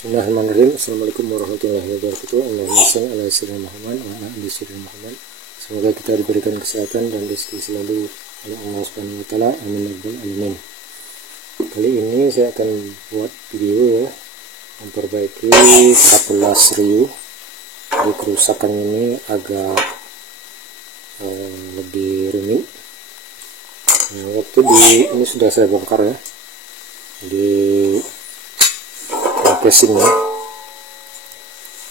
Bismillahirrahmanirrahim. Assalamualaikum warahmatullahi wabarakatuh. Allahumma shalli ala sayyidina Muhammad wa ala ali sayyidina Muhammad. Semoga kita diberikan kesehatan dan rezeki selalu oleh Allah Subhanahu wa taala. Amin ya rabbal alamin. Kali ini saya akan buat video ya, memperbaiki kapelas riuh. Jadi kerusakan ini agak lebih rumit. Nah, waktu ini sudah saya bongkar ya. Di casing ya,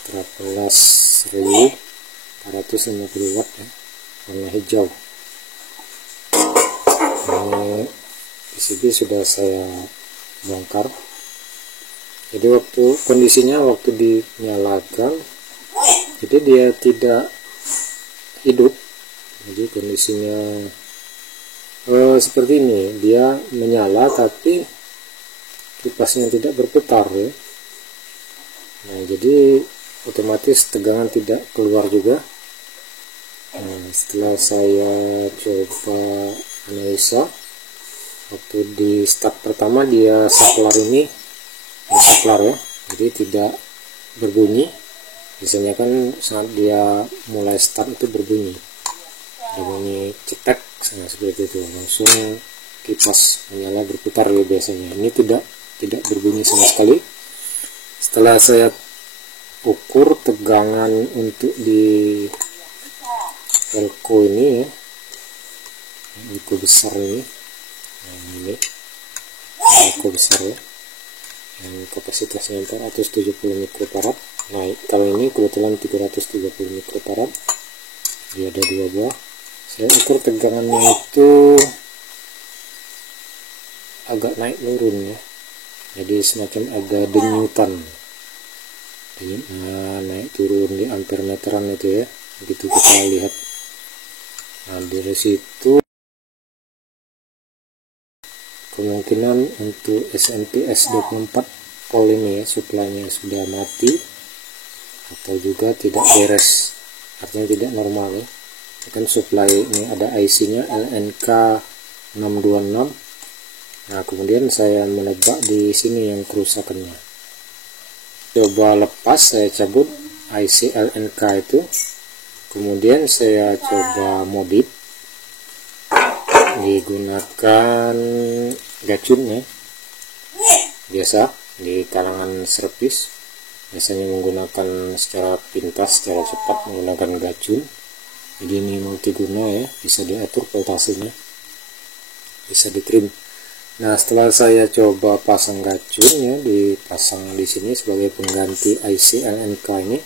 kapelas riuh 450 watt ya, warna hijau. Ini PCB sudah saya bongkar. Jadi kondisinya waktu dinyalakan, jadi dia tidak hidup. Jadi kondisinya seperti ini, dia menyala tapi kipasnya tidak berputar ya. Nah, jadi otomatis tegangan tidak keluar juga. Nah, setelah saya coba analisa, waktu di start pertama dia saklar ini saklar ya, jadi tidak berbunyi. Biasanya kan saat dia mulai start itu berbunyi, cetek, nah, seperti itu langsung kipas menyala berputar ya biasanya. Ini tidak berbunyi sama sekali. Setelah saya ukur tegangan untuk di elko ini ya, elko besar ini, nah ini elko besar ya, yang kapasitasnya 470 mikrofarad. Nah, kalau ini kebetulan 330 mikrofarad, dia ada dua buah. Saya ukur tegangannya itu agak naik turun ya, jadi semacam ada denyutan. Nah, naik turun di ampere meteran itu ya, begitu kita lihat. Nah, dari situ kemungkinan untuk SMPS 24 volt ini ya, suplainya sudah mati atau juga tidak beres, artinya tidak normal ya. Kan suplai ini ada IC nya LNK 626. Nah, kemudian saya menebak di sini yang kerusakannya. Coba lepas, saya cabut IC LNK itu, kemudian saya coba modif, digunakan gacunnya biasa di kalangan servis, biasanya menggunakan secara pintas, secara cepat menggunakan gacun. Jadi ini multiguna ya, bisa diatur voltasenya, bisa ditrim. Nah, setelah saya coba pasang gacun ya, dipasang di sini sebagai pengganti IC LNK ini,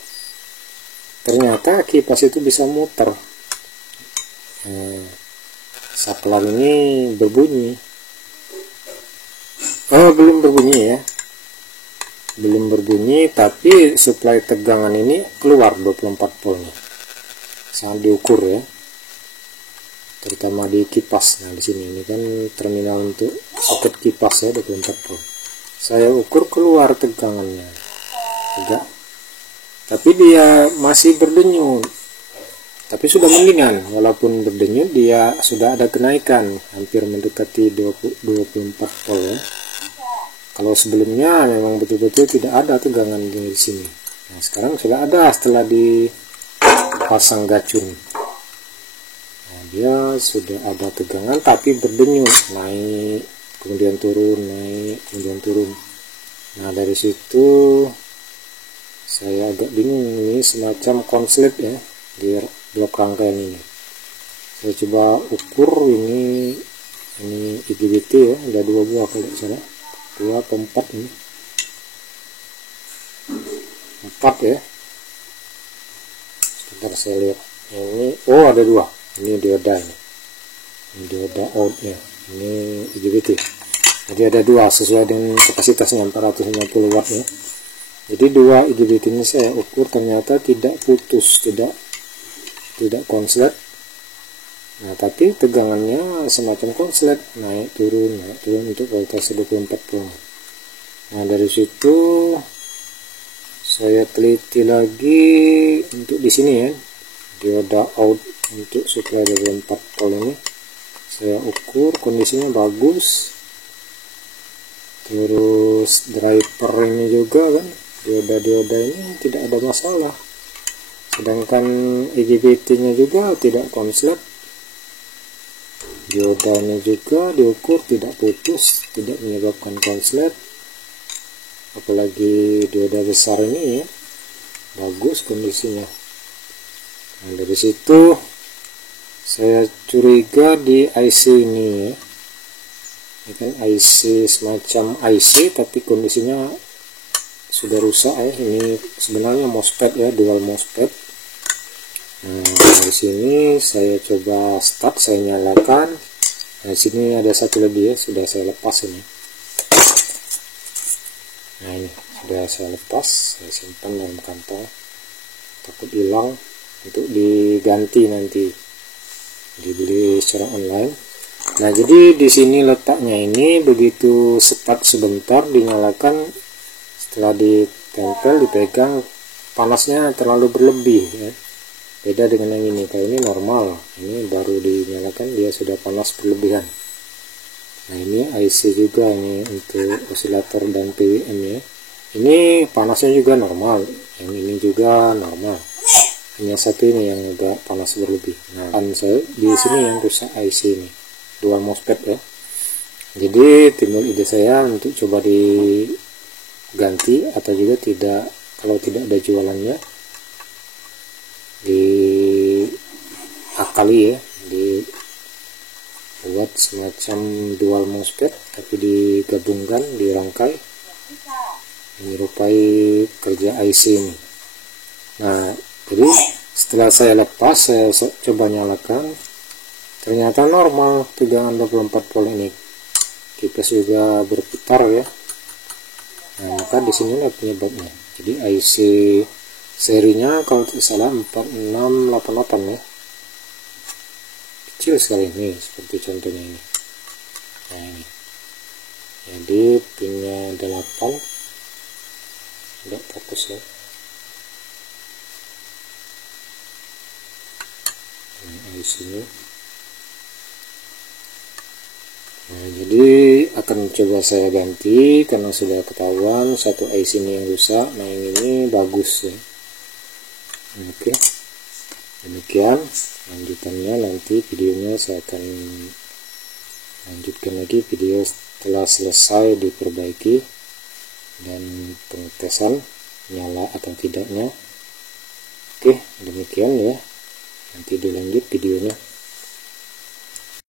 ternyata kipas itu bisa muter. Saklar ini berbunyi. Belum berbunyi ya, belum berbunyi, tapi suplai tegangan ini keluar 24 voltnya. Sangat diukur ya, terutama di kipas. Nah, di sini ini kan terminal untuk soket kipas ya, 24 volt. Saya ukur keluar tegangannya enggak, tapi dia masih berdenyut, tapi sudah mendingan. Walaupun berdenyut, dia sudah ada kenaikan hampir mendekati 24 volt ya. Kalau sebelumnya memang betul-betul tidak ada tegangan di sini. Nah, sekarang sudah ada setelah dipasang gacun. Dia sudah ada tegangan tapi berdenyut, naik kemudian turun, naik kemudian turun. Nah, dari situ saya agak bingung, ini semacam konslet ya di blok rangkaian ini. Saya coba ukur ini IGBT ya, ada dua buah kalau tidak salah, 2 atau 4 ini, 4 ya. Sebentar saya lihat ini, oh ada dua. Ini dioda, ini dioda out ya, ini IGBT. Jadi ada dua sesuai dengan kapasitasnya 450 watt ya. Jadi dua IGBT ini saya ukur ternyata tidak putus, tidak konslet. Nah, tapi tegangannya semacam konslet, naik turun untuk voltase 24 volt. Nah, dari situ saya teliti lagi untuk di sini ya, dioda out untuk suplai 24 volt ini. Saya ukur kondisinya bagus, terus driver ini juga kan dioda ini tidak ada masalah, sedangkan IGBT nya juga tidak konslet, diodanya juga diukur tidak putus, tidak menyebabkan konslet. Apalagi dioda besar ini ya, bagus kondisinya. Nah, dari situ saya curiga di IC ini ya. Ini kan IC, semacam IC tapi kondisinya sudah rusak ya. Ini sebenarnya MOSFET ya, dual MOSFET. Nah, di sini saya coba start, saya nyalakan. Nah, di sini ada satu lagi ya, sudah saya lepas ini. Nah, ini sudah saya lepas, saya simpan dalam kantong. Takut hilang, untuk diganti nanti, dibeli secara online. Nah, jadi di sini letaknya ini, begitu start sebentar dinyalakan, setelah ditempel dipegang panasnya terlalu berlebih ya. Beda dengan yang ini, kayak ini normal, ini baru dinyalakan dia sudah panas berlebihan. Nah, ini IC juga ini untuk osilator dan PWM ya. Ini panasnya juga normal, yang ini juga normal. Hanya satu ini yang agak panas berlebih. Nah, kan saya di sini yang rusak IC ini, dual MOSFET ya. Jadi timbul ide saya untuk coba diganti, atau juga tidak, kalau tidak ada jualannya, diakali ya, dibuat semacam dual MOSFET tapi digabungkan, dirangkai menyerupai kerja IC ini. Nah, jadi setelah saya lepas, saya coba nyalakan, ternyata normal tegangan 24 volt ini. Kipas juga berputar ya. Nah, maka di sini penyebabnya. Jadi IC serinya kalau tidak salah 4688 ya. Kecil sekali ini, seperti contohnya ini. Nah, ini. Jadi pinnya 8. Tidak fokus ya. Ini IC-nya. Nah, jadi akan coba saya ganti karena sudah ketahuan satu IC ini yang rusak. Nah, yang ini bagus ya. Oke, demikian lanjutannya, nanti videonya saya akan lanjutkan lagi video setelah selesai diperbaiki dan pengetesan nyala atau tidaknya. Oke, demikian ya, nanti dilanjut videonya.